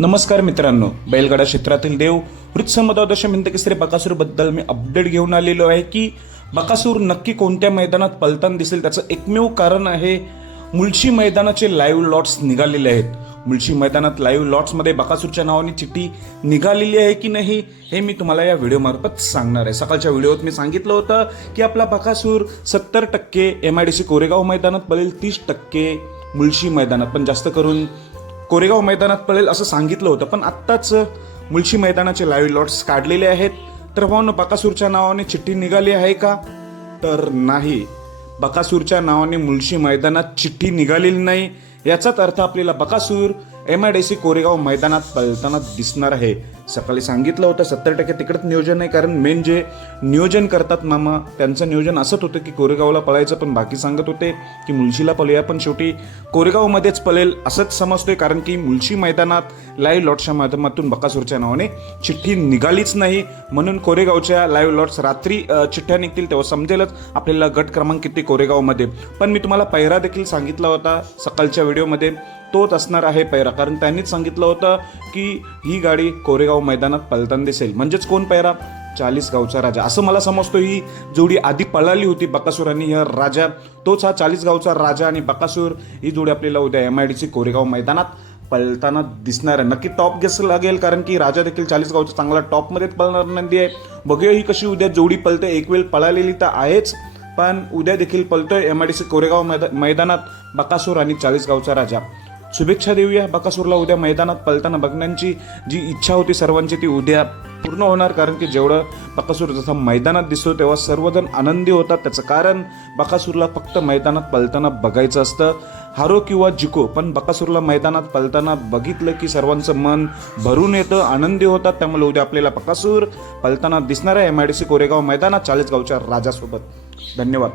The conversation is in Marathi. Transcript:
नमस्कार मित्रांनो. बैलगाडा क्षेत्रातील देव वृत्समदाव दशम हिंद केसरी बकासूरबद्दल मी अपडेट घेऊन आलेलो आहे की बकासूर नक्की कोणत्या मैदानात पलताना दिसेल त्याचं एकमेव कारण आहे मुळशी मैदानाचे लाईव्ह लॉट्स निघालेले आहेत. मुळशी मैदानात लाईव्ह लॉट्समध्ये बकासूरच्या नावाने चिठ्ठी निघालेली आहे की नाही हे मी तुम्हाला या व्हिडिओमार्फत सांगणार आहे. सकाळच्या व्हिडिओत मी सांगितलं होतं की आपला बकासूर सत्तर टक्के M I D C Koregaon मैदानात पडेल तीस टक्के मुळशी मैदानात. पण जास्त करून कोरेगाव मैदानात पडेल असं सांगितलं होतं पण आत्ताच मुळशी मैदानाचे लाईव्ह लॉट्स काढलेले आहेत. तर भाऊन बकासूरच्या नावाने चिठ्ठी निघाली आहे का? तर नाही. बकासूरच्या नावाने मुळशी मैदानात चिठ्ठी निघालेली नाही. याचाच अर्थ आपल्याला Bakasur M I D C Koregaon मैदानात पळताना दिसणार आहे. सकाळी सांगितलं होतं सत्तर टक्के तिकडंच नियोजन आहे कारण मेन जे नियोजन करतात मामा त्यांचं नियोजन असंच होतं की कोरेगावला पळायचं पण बाकी सांगत होते की मुळशीला पळूया पण शेवटी कोरेगावमध्येच पळेल असंच समजतोय कारण की मुळशी मैदानात लाईव्ह लॉट्सच्या माध्यमातून बकासूरच्या नावाने चिठ्ठी निघालीच नाही. म्हणून कोरेगावच्या लाईव्ह लॉट्स रात्री चिठ्ठ्या निघतील तेव्हा समजेलच आपल्याला गट क्रमांक किती कोरेगावमध्ये. पण मी तुम्हाला पहिरा देखील सांगितला होता सकाळच्या व्हिडिओमध्ये तोच असणार आहे पैरा. कारण त्यांनीच सांगितलं होतं की ही गाडी कोरेगाव मैदानात पलताना दिसेल. म्हणजेच कोण पैरा? चाळीस गावचा राजा. असं मला समजतो ही जोडी आधी पळाली होती बकासूर आणि ह्या राजा. तोच हा चाळीस गावचा राजा आणि बकासूर ही जोडी आपल्याला उद्या M I D C Koregaon मैदानात पळताना दिसणार आहे. नक्की टॉप गेस लागेल कारण की राजा देखील चाळीस गावचा चांगला टॉपमध्येच पळणार नंदी आहे. बघूया ही कशी उद्या जोडी पळते एक वेळ पळालेली तर आहेच पण उद्या देखील पळतोय M I D C Koregaon मैदा मैदानात बकासूर आणि चाळीस गावचा राजा. शुभेच्छा देऊया. बकासूरला उद्या मैदानात पलताना बघण्याची जी इच्छा होती सर्वांची ती उद्या पूर्ण होणार. कारण की जेवढं बकासूर जसं मैदानात दिसतो तेव्हा सर्वजण आनंदी होतात. त्याचं कारण बकासूरला फक्त मैदानात पलताना बघायचं असतं. हारो किंवा जिको पण बकासूरला मैदानात पलताना बघितलं की सर्वांचं मन भरून येतं आनंदी होतात. त्यामुळे उद्या आपल्याला बकासूर पलताना दिसणार आहे. M I D C Koregaon मैदानात चाळीसगावच्या राजासोबत. धन्यवाद.